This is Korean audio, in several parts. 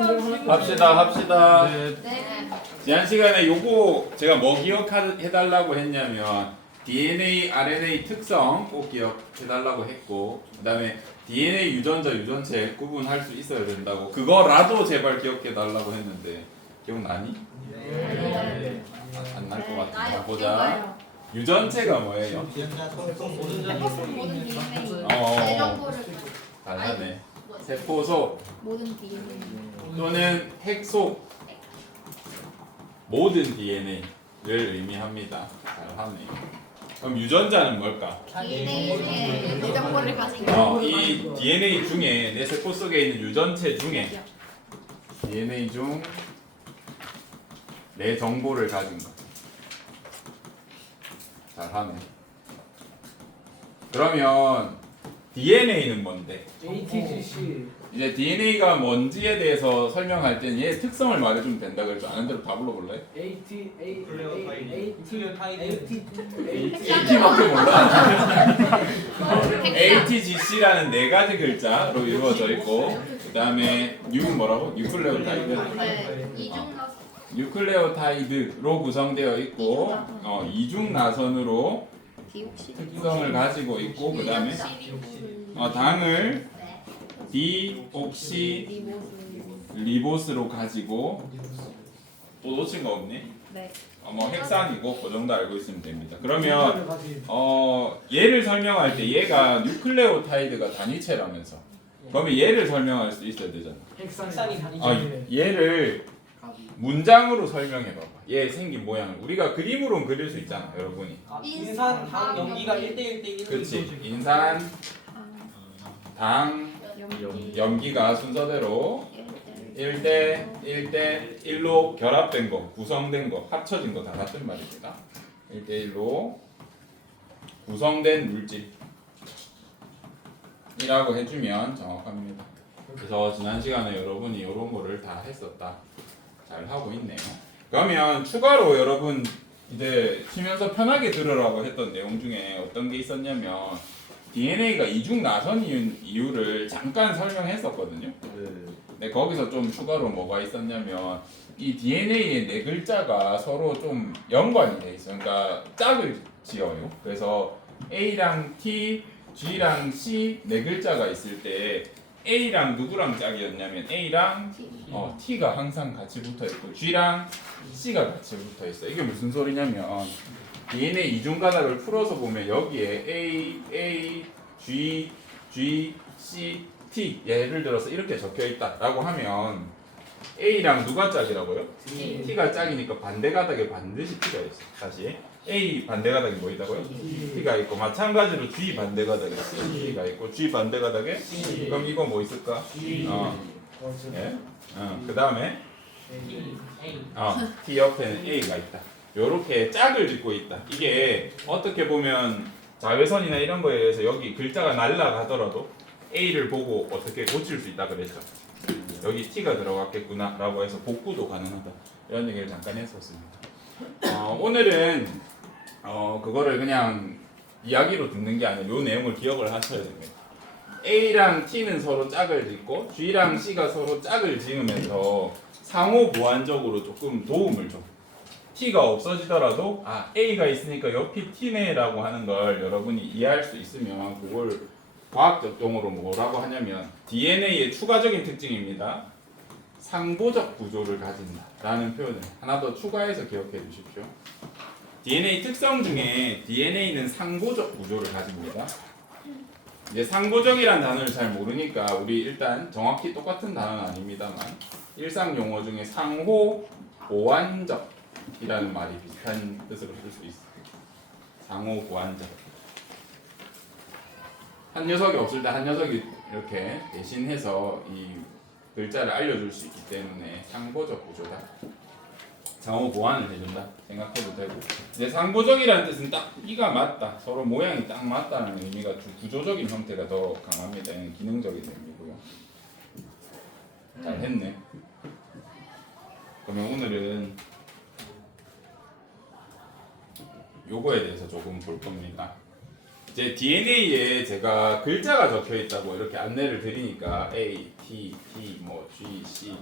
합시다. 네. 지난 시간에 요거 제가 뭐 기억해달라고 했냐면 DNA, RNA 특성 꼭 기억해달라고 했고 그 다음에 DNA 유전자, 유전체 구분할 수 있어야 된다고 그거라도 제발 기억해달라고 했는데 기억나니? 네. 안 날 것 같은데 보자. 유전체가 뭐예요? 모든 DNA. 잘하네. 세포속 모든 DNA. 또는 핵속 모든 DNA를 의미합니다. 잘하네. 그럼 유전자는 뭘까? DNA의 내 정보를 가진 거. 이 DNA 중에 내 세포 속에 있는 유전체 중에 DNA 중 내 정보를 가진 것. 잘하네. 그러면 DNA는 뭔데? ATGC. 이제 DNA가 뭔지에 대해서 설명할 땐 얘 특성을 말해주면 된다 그래서 아는 대로 다 불러볼래? AT밖에 몰라. ATGC라는 네 가지 글자로 이루어져 있고 그 다음에 U는 뭐라고? 뉴클레오타이드. 뉴클레오타이드로 구성되어 있고 이중 나선으로 특성을 가지고 있고 그 다음에 당을 디옥시 리보스로 가지고 또 놓친 거 없니? 네. 뭐 핵산이고 그 정도 알고 있으면 됩니다. 그러면 얘를 설명할 때 얘가 뉴클레오타이드가 단위체라면서 그러면 얘를 설명할 수 있어야 되잖아. 핵산이 얘를 문장으로 설명해 봐봐. 얘 생긴 모양을 우리가 그림으로는 그릴 수 있잖아, 여러분이. 인산 당 연기가 1대1대1. 그렇지. 인산, 당, 염기가 순서대로 1대 1대 1로 결합된 거, 구성된 거, 합쳐진 거 다 같은 말입니다. 1대 1로 구성된 물질이라고 해주면 정확합니다. 그래서 지난 시간에 여러분이 이런 거를 다 했었다. 잘 하고 있네요. 그러면 추가로 여러분 이제 치면서 편하게 들으라고 했던 내용 중에 어떤 게 있었냐면 DNA가 이중 나선인 이유를 잠깐 설명했었거든요. 네, 거기서 좀 추가로 뭐가 있었냐면 이 DNA의 네 글자가 서로 좀 연관이 돼 있어요. 그러니까 짝을 지어요. 그래서 A랑 T, G랑 C 네 글자가 있을 때 A랑 누구랑 짝이었냐면 A랑 T가 항상 같이 붙어 있고 G랑 C가 같이 붙어 있어. 이게 무슨 소리냐면 DNA 이중 가닥을 풀어서 보면 여기에 A, G, C, T 예를 들어서 이렇게 적혀 있다라고 하면 A랑 누가 짝이라고요? T가 짝이니까 반대 가닥에 반드시 T가 있어. 다시 A 반대 가닥이 뭐 있다고요? T가 있고 마찬가지로 G 반대 가닥에 T가 있고 G 반대 가닥에 그럼 이거 뭐 있을까? 예? 그 다음에 T 옆에는 A가 있다. 요렇게 짝을 짓고 있다. 이게 어떻게 보면 자외선이나 이런 거에 의해서 여기 글자가 날아가더라도 A를 보고 어떻게 고칠 수 있다 그랬죠. 여기 T가 들어갔겠구나 라고 해서 복구도 가능하다. 이런 얘기를 잠깐 했었습니다. 오늘은 그거를 그냥 이야기로 듣는 게 아니라 요 내용을 기억을 하셔야 됩니다. A랑 T는 서로 짝을 짓고 G랑 C가 서로 짝을 지으면서 상호 보완적으로 조금 도움을 줘. T가 없어지더라도 A가 있으니까 옆이 T네 라고 하는 걸 여러분이 이해할 수 있으면 그걸 과학적 용어로 뭐라고 하냐면 DNA의 추가적인 특징입니다. 상보적 구조를 가진다 라는 표현을 하나 더 추가해서 기억해 주십시오. DNA 특성 중에 DNA는 상보적 구조를 가집니다. 이제 상보적이라는 단어를 잘 모르니까 우리 일단 정확히 똑같은 단어는 아닙니다만 일상 용어 중에 상호 보완적이라는 말이 비슷한 뜻으로 쓸 수 있어요. 상호 보완적. 한 녀석이 없을 때 한 녀석이 이렇게 대신해서 이 글자를 알려줄 수 있기 때문에 상보적 구조다. 상호 보완을 해준다 생각해도 되고 이제 상보적이라는 뜻은 딱 이가 맞다 서로 모양이 딱 맞다는 의미가 구조적인 형태가 더 강합니다. 기능적인 의미고요. 잘했네. 그러면 오늘은 요거에 대해서 조금 볼 겁니다. 이제 DNA에 제가 글자가 적혀 있다고 이렇게 안내를 드리니까 A, T, T, 뭐 G, C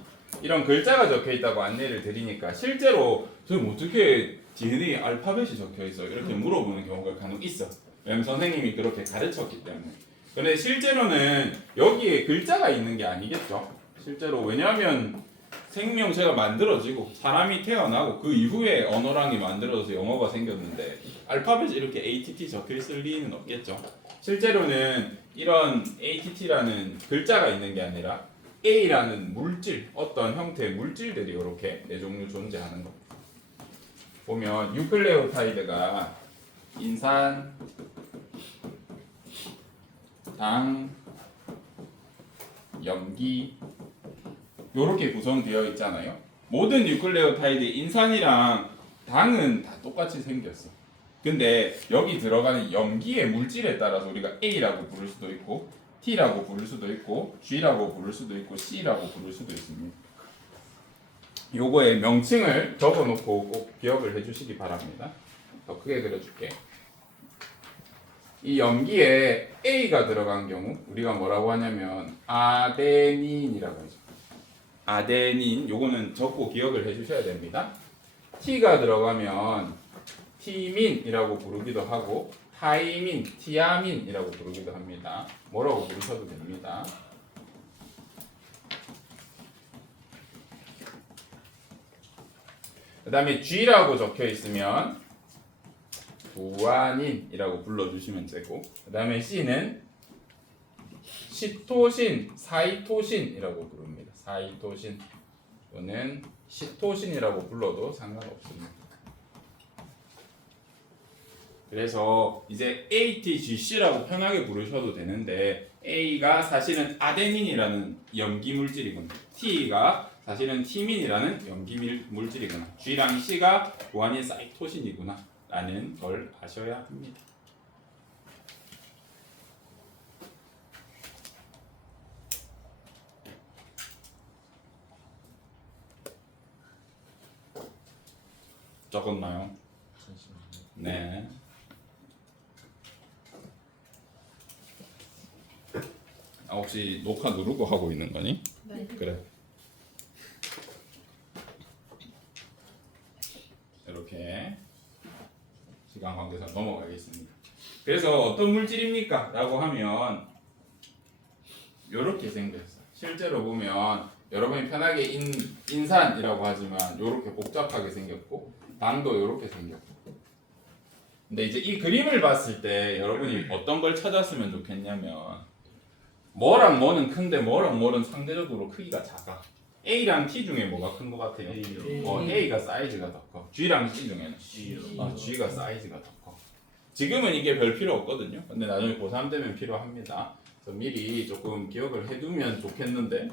이런 글자가 적혀 있다고 안내를 드리니까 실제로 지금 어떻게 DNA 알파벳이 적혀 있어 이렇게 물어보는 경우가 간혹 있어. 왜냐면 선생님이 그렇게 가르쳤기 때문에. 근데 실제로는 여기에 글자가 있는 게 아니겠죠. 실제로 왜냐하면 생명체가 만들어지고 사람이 태어나고 그 이후에 언어랑이 만들어져서 영어가 생겼는데 알파벳이 이렇게 ATT 적혀 있을 리는 없겠죠. 실제로는 이런 ATT라는 글자가 있는 게 아니라 A라는 물질, 어떤 형태의 물질들이 이렇게 네 종류 존재하는 겁니다. 보면 유클레오타이드가 인산, 당, 염기 이렇게 구성되어 있잖아요. 모든 뉴클레오타이드 인산이랑 당은 다 똑같이 생겼어. 근데 여기 들어가는 염기의 물질에 따라서 우리가 A라고 부를 수도 있고 T라고 부를 수도 있고 G라고 부를 수도 있고 C라고 부를 수도 있습니다. 요거의 명칭을 적어놓고 꼭 기억을 해주시기 바랍니다. 더 크게 그려줄게. 이 염기에 A가 들어간 경우 우리가 뭐라고 하냐면 아데닌이라고 하죠. 아데닌 요거는 적고 기억을 해주셔야 됩니다. T가 들어가면 티민이라고 부르기도 하고 타이민, 티아민이라고 부르기도 합니다. 뭐라고 부르셔도 됩니다. 그 다음에 G라고 적혀 있으면 구아닌이라고 불러주시면 되고 그 다음에 C는 시토신, 사이토신이라고 부릅니다. 사이토신 또는 시토신이라고 불러도 상관없습니다. 그래서 이제 ATGC라고 편하게 부르셔도 되는데 A가 사실은 아데닌이라는 염기 물질이구나. T가 사실은 티민이라는 염기 물질이구나. G랑 C가 구아닌 사이토신이구나 라는 걸 아셔야 합니다. 적었나요? 네. 혹시 녹화 누르고 하고 있는 거니? 네. 그래. 이렇게 시간 관계상 넘어가겠습니다. 그래서 어떤 물질입니까? 라고 하면 이렇게 생겼어요. 실제로 보면 여러분이 편하게 인산이라고 하지만 이렇게 복잡하게 생겼고 당도 이렇게 생겼고 근데 이제 이 그림을 봤을 때 여러분이 어떤 걸 찾았으면 좋겠냐면 뭐랑 뭐는 큰데 뭐랑 뭐는 상대적으로 크기가 작아. A랑 T 중에 뭐가 큰 것 같아요? A가 사이즈가 더 커. G랑 C 중에는 G가 사이즈가 더 커. 지금은 이게 별 필요 없거든요. 근데 나중에 고3 되면 필요합니다. 그래서 미리 조금 기억을 해두면 좋겠는데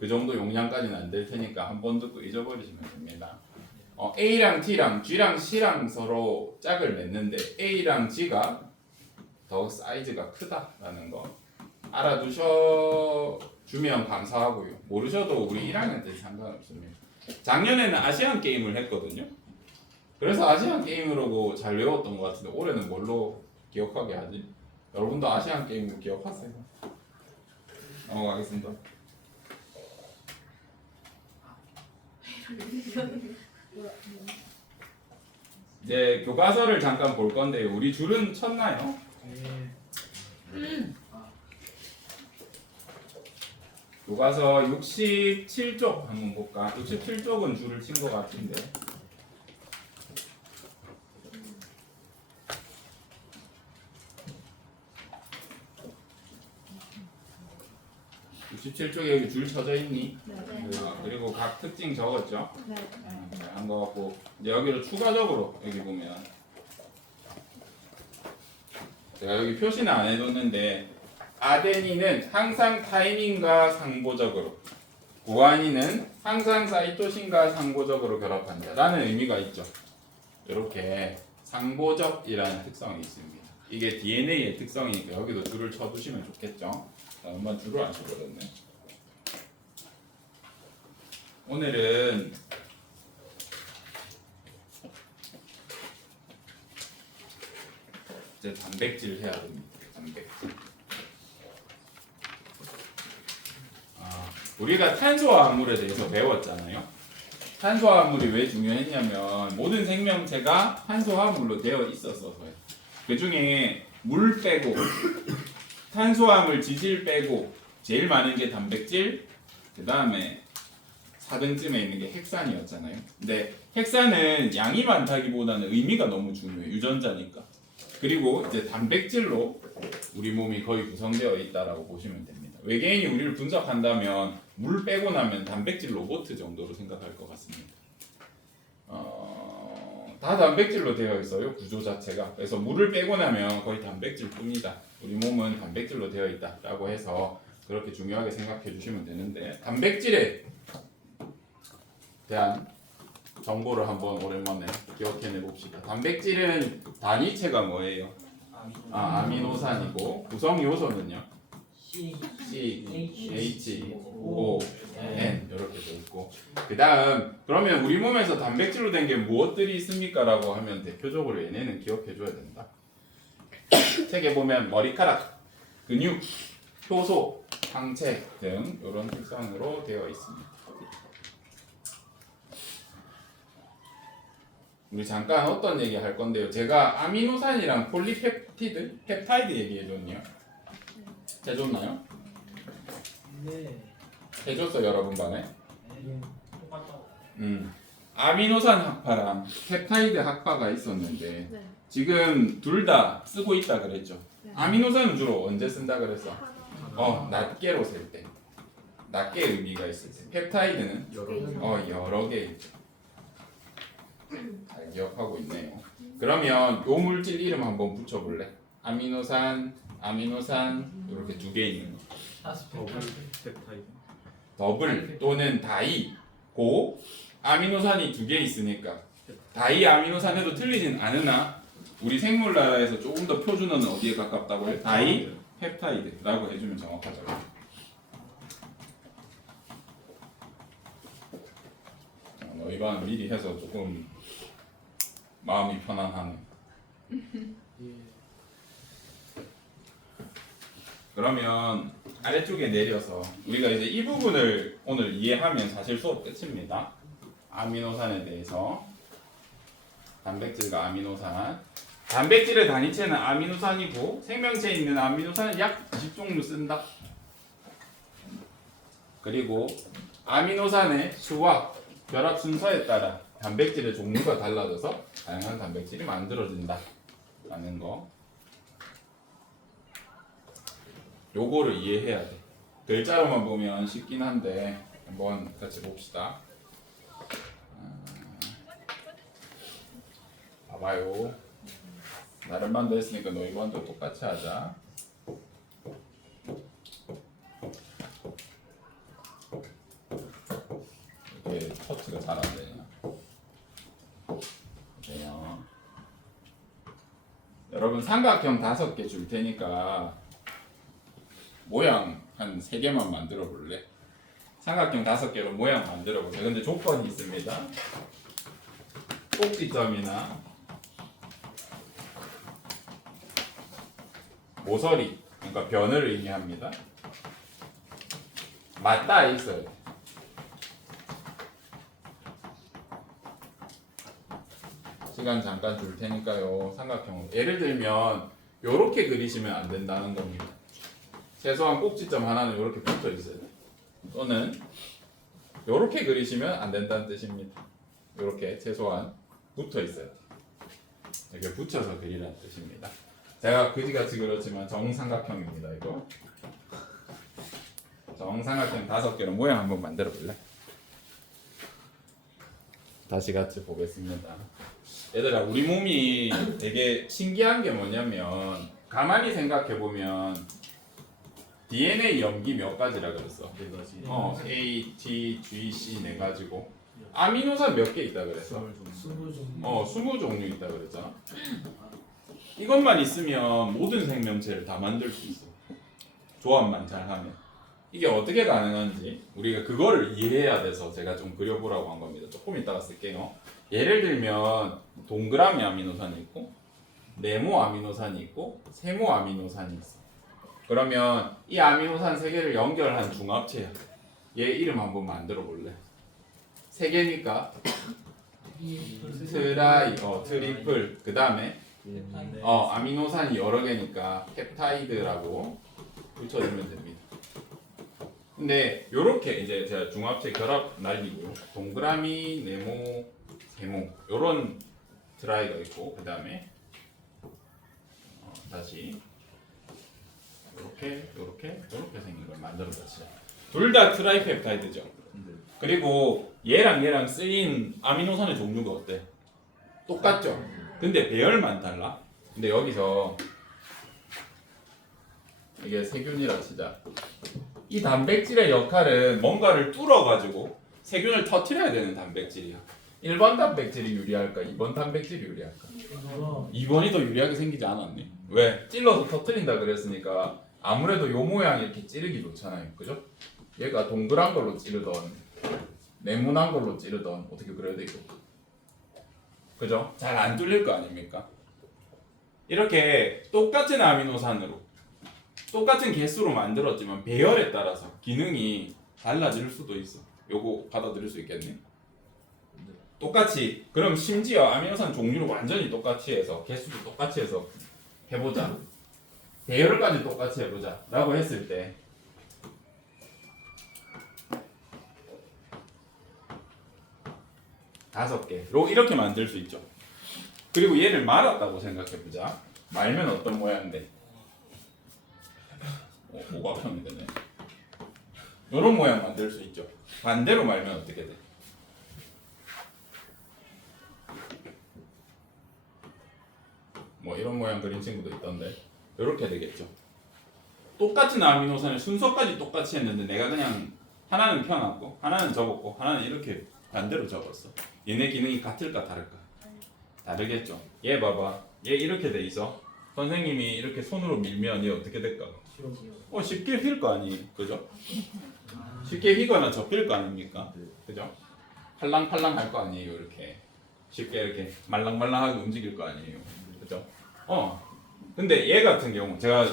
그 정도 용량까지는 안 될 테니까 한 번 듣고 잊어버리시면 됩니다. A랑 T랑 G랑 C랑 서로 짝을 맺는데 A랑 G가 더 사이즈가 크다라는 거 알아두셔 주면 감사하고요. 모르셔도 우리 1학년 때 상관없습니다. 작년에는 아시안 게임을 했거든요. 그래서 아시안 게임으로 잘 외웠던 것 같은데 올해는 뭘로 기억하게 하지? 여러분도 아시안 게임으로 기억하세요? 넘어가겠습니다. 이제 교과서를 잠깐 볼 건데 우리 줄은 쳤나요? 교과서 67쪽 한번 볼까? 67쪽은 줄을 친 것 같은데 67쪽에 여기 줄 쳐져 있니? 네. 그리고 각 특징 적었죠? 네. 한 거 같고 이제 여기로 추가적으로 여기 보면 제가 여기 표시는 안 해뒀는데 아데닌은 항상 타이민과 상보적으로 구아닌은 항상 사이토신과 상보적으로 결합한다 라는 의미가 있죠. 이렇게 상보적이라는 특성이 있습니다. 이게 DNA의 특성이니까 여기도 줄을 쳐두시면 좋겠죠. 자, 엄마 줄을 안 쳐버렸네. 오늘은 이제 단백질 해야 됩니다. 단백질. 우리가 탄수화물에 대해서 배웠잖아요. 탄수화물이 왜 중요했냐면 모든 생명체가 탄수화물로 되어 있었어서요. 그 중에 물 빼고 탄수화물 지질 빼고 제일 많은 게 단백질, 그 다음에 4등쯤에 있는 게 핵산이었잖아요. 근데 핵산은 양이 많다기보다는 의미가 너무 중요해요. 유전자니까. 그리고 이제 단백질로 우리 몸이 거의 구성되어 있다라고 보시면 됩니다. 외계인이 우리를 분석한다면 물 빼고 나면 단백질 로봇 정도로 생각할 것 같습니다. 다 단백질로 되어 있어요. 구조 자체가. 그래서 물을 빼고 나면 거의 단백질 뿐이다. 우리 몸은 단백질로 되어 있다라고 해서 그렇게 중요하게 생각해 주시면 되는데 단백질에 대한 정보를 한번 오랜만에 기억해내 봅시다. 단백질은 단위체가 뭐예요? 아미노산이고 구성 요소는요? C, H, O, N 이렇게 돼 있고 그 다음 그러면 우리 몸에서 단백질로 된 게 무엇들이 있습니까? 라고 하면 대표적으로 얘네는 기억해 줘야 된다. 책에 보면 머리카락, 근육, 효소, 항체 등 이런 특성으로 되어 있습니다. 우리 잠깐 어떤 얘기 할 건데요. 제가 아미노산이랑 폴리펩티드, 펩타이드 얘기해줬네요. 해줬나요? 네. 해줬어 여러분 반에? 네. 똑같다고. 아미노산 학파랑 펩타이드 학파가 있었는데 네. 지금 둘 다 쓰고 있다 그랬죠. 네. 아미노산은 주로 언제 쓴다 그랬어? 낱개로 쓸 때. 낱개 의미가 있을 때. 펩타이드는 여러 개 있죠. 잘 기억하고 있네요. 그러면 요 물질 이름 한번 붙여볼래? 아미노산 이렇게 두 개 있는 거. 더블 또는 다이 고 아미노산이 두 개 있으니까 다이 아미노산에도 틀리진 않으나 우리 생물나라에서 조금 더 표준어는 어디에 가깝다고 해요? 다이 펩타이드라고 해주면 정확하죠. 너희 반 미리 해서 조금 마음이 편안하네. 그러면 아래쪽에 내려서 우리가 이제 이 부분을 오늘 이해하면 사실 수업 끝입니다. 아미노산에 대해서 단백질과 아미노산. 단백질의 단위체는 아미노산이고 생명체에 있는 아미노산은 약 20종류 쓴다. 그리고 아미노산의 수와 결합 순서에 따라 단백질의 종류가 달라져서 다양한 단백질이 만들어진다 라는 거. 요거를 이해해야 돼. 글자로만 보면 쉽긴 한데 한번 같이 봅시다. 봐봐요. 나름 반도 했으니까 너희 반도 똑같이 하자. 이렇게 터치가 잘 안 되냐? 그래요. 여러분 삼각형 5개 줄 테니까 모양 한 3개만 만들어 볼래? 삼각형 5개로 모양 만들어 보세요. 근데 조건이 있습니다. 꼭지점이나 모서리, 그러니까 변을 의미합니다. 맞닿아 있어요. 시간 잠깐 줄 테니까요. 삼각형으로. 예를 들면 이렇게 그리시면 안 된다는 겁니다. 최소한 꼭지점 하나는 이렇게 붙어 있어야 돼. 또는 이렇게 그리시면 안 된다는 뜻입니다. 이렇게 최소한 붙어 있어야 돼. 이렇게 붙여서 그리라는 뜻입니다. 제가 그지같이 그렇지만 정삼각형입니다. 이거 정삼각형 5개로 모양 한번 만들어 볼래? 다시 같이 보겠습니다. 얘들아, 우리 몸이 되게 신기한 게 뭐냐면 가만히 생각해 보면 DNA 염기 몇 가지라 그랬어? 4가지. A, T, G, C 4가지고 아미노산 몇 개 있다 그랬어? 20종류 있다 그랬잖아. 이것만 있으면 모든 생명체를 다 만들 수 있어. 조합만 잘하면. 이게 어떻게 가능한지 우리가 그거를 이해해야 돼서 제가 좀 그려보라고 한 겁니다. 조금 이따가 쓸게요. 예를 들면 동그라미 아미노산이 있고 네모 아미노산이 있고 세모 아미노산이 있어. 그러면 이 아미노산 세 개를 연결한 중합체야. 얘 이름 한번 만들어 볼래? 세 개니까 트리플. 그 다음에 아미노산이 여러 개니까 펩타이드라고 붙여주면 됩니다. 근데 요렇게 이제 제가 중합체 결합 날리고 동그라미, 네모, 세모 요런 트라이가 있고 그 다음에 다시 요렇게 생긴 걸 만들어봤어요. 둘 다 트라이펩타이드죠. 그리고 얘랑 쓰인 아미노산의 종류가 어때? 똑같죠? 근데 배열만 달라. 근데 여기서 이게 세균이라 치자. 이 단백질의 역할은 뭔가를 뚫어가지고 세균을 터트려야 되는 단백질이야. 1번 단백질이 유리할까? 2번 단백질이 유리할까? 2번이 더 유리하게 생기지 않았니? 왜? 찔러서 터트린다 그랬으니까 아무래도 요 모양이 이렇게 찌르기 좋잖아요. 그죠? 얘가 동그란 걸로 찌르던 네모난 걸로 찌르던 어떻게 그래야 되겠어? 그죠? 잘 안 뚫릴 거 아닙니까? 이렇게 똑같은 아미노산으로 똑같은 개수로 만들었지만 배열에 따라서 기능이 달라질 수도 있어. 요거 받아들일 수 있겠니? 똑같이 그럼 심지어 아미노산 종류를 완전히 똑같이 해서 개수도 똑같이 해서 해보자. 배열까지 똑같이 해보자 라고 했을 때 다섯 개 이렇게 만들 수 있죠. 그리고 얘를 말았다고 생각해보자. 말면 어떤 모양인데? 오각형이 되네. 이런 모양 만들 수 있죠. 반대로 말면 어떻게 돼? 뭐 이런 모양 그린 친구도 있던데 이렇게 되겠죠. 똑같은 아미노산의 순서까지 똑같이 했는데 내가 그냥 하나는 펴놨고 하나는 접었고 하나는 이렇게 반대로 접었어. 얘네 기능이 같을까 다를까? 다르겠죠. 얘 봐봐. 얘 이렇게 돼 있어. 선생님이 이렇게 손으로 밀면 얘 어떻게 될까? 쉽게 휠 거 아니, 그죠? 쉽게 휘거나 접힐 거 아닙니까? 그죠? 팔랑팔랑 할 거 아니에요, 이렇게. 쉽게 이렇게 말랑말랑하게 움직일 거 아니에요, 그죠? 근데 얘 같은 경우 제가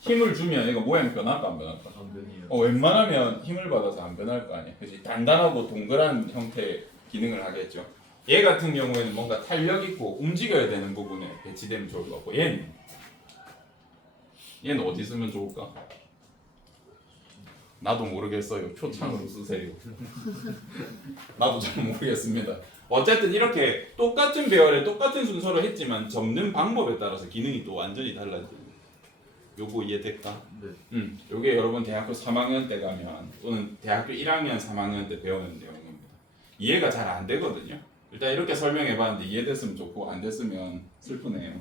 힘을 주면 얘가 모양이 변할까 안 변할까? 안 변해요. 웬만하면 힘을 받아서 안 변할 거 아니야. 그지? 단단하고 동그란 형태의 기능을 하겠죠. 얘 같은 경우에는 뭔가 탄력 있고 움직여야 되는 부분에 배치되면 좋을 것 같고 얘는 어디 쓰면 좋을까? 나도 모르겠어요. 표창으로 쓰세요. 나도 잘 모르겠습니다. 어쨌든 이렇게 똑같은 배열에 똑같은 순서로 했지만 접는 방법에 따라서 기능이 또 완전히 달라져요. 요거 이해될까? 네. 요게 여러분 대학교 3학년 때 가면 또는 대학교 1학년 3학년 때 배우는 내용입니다. 이해가 잘 안 되거든요. 일단 이렇게 설명해 봤는데 이해됐으면 좋고 안 됐으면 슬프네요.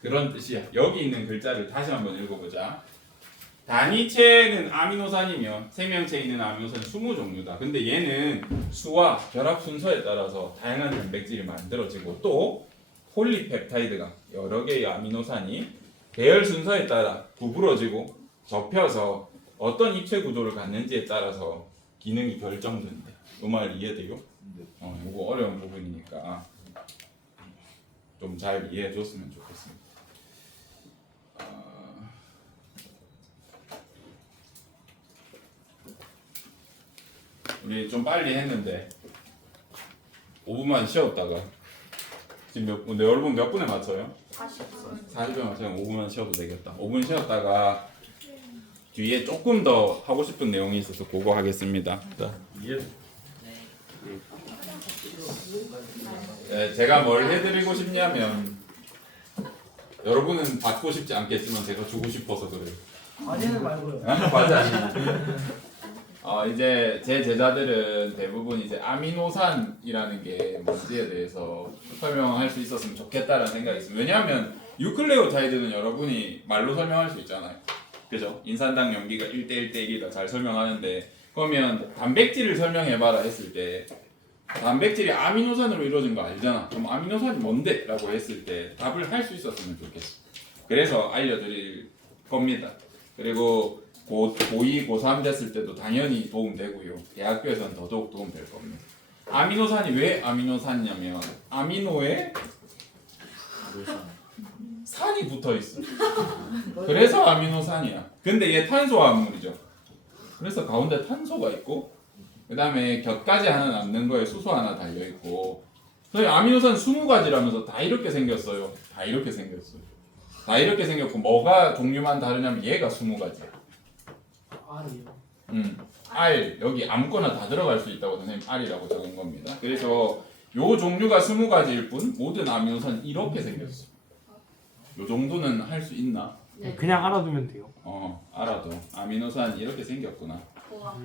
그런 뜻이야. 여기 있는 글자를 다시 한번 읽어보자. 단위체는 아미노산이며 생명체에 있는 아미노산은 20종류다. 근데 얘는 수와 결합 순서에 따라서 다양한 단백질이 만들어지고 또 폴리펩타이드가 여러 개의 아미노산이 배열 순서에 따라 구부러지고 접혀서 어떤 입체 구조를 갖는지에 따라서 기능이 결정된대. 이 말 이해돼요? 네. 이거 어려운 부분이니까 좀 잘 이해해 줬으면 좋겠습니다. 우리 좀 빨리 했는데 5분만 쉬었다가 지금 내 여러분 몇 분에 맞춰요? 40분에 맞춰요. 5분만 쉬어도 되겠다. 5분 쉬었다가 뒤에 조금 더 하고 싶은 내용이 있어서 그거 하겠습니다. 예. 네, 제가 뭘 해드리고 싶냐면 여러분은 받고 싶지 않겠지만 제가 주고 싶어서 그래요. 과제는 말고요. 맞아. 이제 제 제자들은 대부분 이제 아미노산이라는 게 뭔지에 대해서 설명할 수 있었으면 좋겠다라는 생각이 있어요. 왜냐하면 유클레오타이드는 여러분이 말로 설명할 수 있잖아요. 그죠? 인산당 염기가 1대1 대 1이다 잘 설명하는데 그러면 단백질을 설명해봐라 했을 때 단백질이 아미노산으로 이루어진 거 알잖아. 그럼 아미노산이 뭔데? 라고 했을 때 답을 할 수 있었으면 좋겠어. 그래서 알려드릴 겁니다. 그리고 고2, 고3 됐을 때도 당연히 도움되고요. 대학교에서는 더더욱 도움될 겁니다. 아미노산이 왜 아미노산이냐면 아미노에 산이 붙어 있어. 그래서 아미노산이야. 근데 얘 탄소화합물이죠. 그래서 가운데 탄소가 있고 그다음에 곁가지 하나 남는 거에 수소 하나 달려 있고. 선생님 아미노산 20가지라면서 다 이렇게 생겼어요. 다 이렇게 생겼어요. 다 이렇게 생겼고 뭐가 종류만 다르냐면 얘가 20가지야. R이요. R 여기 아무거나 다 들어갈 수 있다고 선생님 R이라고 적은 겁니다. 그래서 요 종류가 20가지일 뿐 모든 아미노산 이렇게 생겼어. 요 정도는 할 수 있나? 네. 그냥 알아두면 돼요. 알아도 아미노산 이렇게 생겼구나. 우와.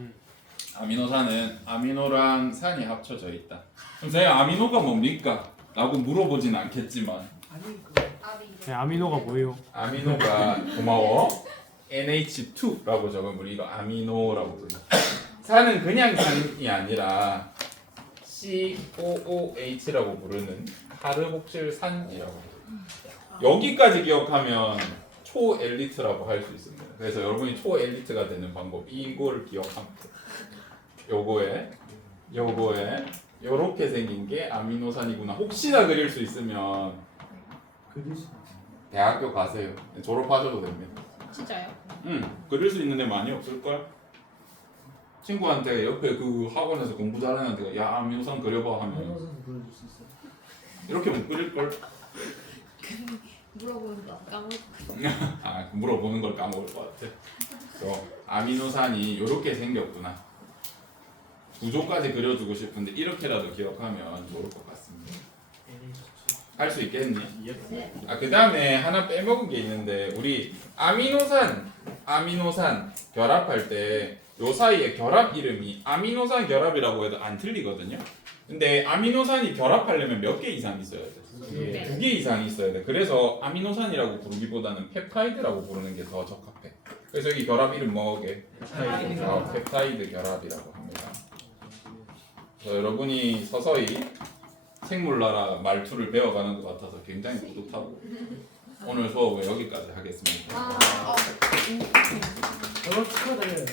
아미노산은 아미노랑 산이 합쳐져 있다. 그럼 제가 아미노가 뭡니까? 라고 물어보진 않겠지만 아니 그 네, 아미노가 뭐예요? 아미노가 고마워 NH2라고 적으면 우리가 아미노라고 부르죠. 산은 그냥 산이 아니라 COOH라고 부르는 카르복실산이라고 해요. 여기까지 기억하면 초엘리트라고 할 수 있습니다. 그래서 여러분이 초엘리트가 되는 방법 이걸 기억하면 돼요. 요거에 요렇게 생긴 게 아미노산이구나. 혹시나 그릴 수 있으면 그릴 수 대학교 가세요. 졸업하셔도 됩니다. 진짜요? 그릴 수 있는 애 많이 없을걸? 친구한테 옆에 그 학원에서 공부 잘하는 애가 야 아미노산 그려봐 하면 아미노산 보여줄 수 있어요. 이렇게 못 그릴걸? 물어보는 거 까먹고. 물어보는 걸 까먹을 것 같아. 그래서 아미노산이 이렇게 생겼구나. 구조까지 그려주고 싶은데 이렇게라도 기억하면 좋을 것 같습니다. 할 수 있겠니? 네. 그 다음에 하나 빼먹은 게 있는데 우리 아미노산 결합할 때 요 사이에 결합 이름이 아미노산 결합이라고 해도 안 틀리거든요. 근데 아미노산이 결합하려면 몇 개 이상 있어야 돼? 네. 2개 이상이 있어야 돼. 그래서 아미노산이라고 부르기보다는 펩타이드라고 부르는 게 더 적합해. 그래서 여기 결합 이름 뭐게? 펩타이드 결합이라고 합니다. 그래서 여러분이 서서히 생물나라 말투를 배워가는 것 같아서 굉장히 뿌듯하고 오늘 수업은 여기까지 하겠습니다. 아, 졸업 축하드려요.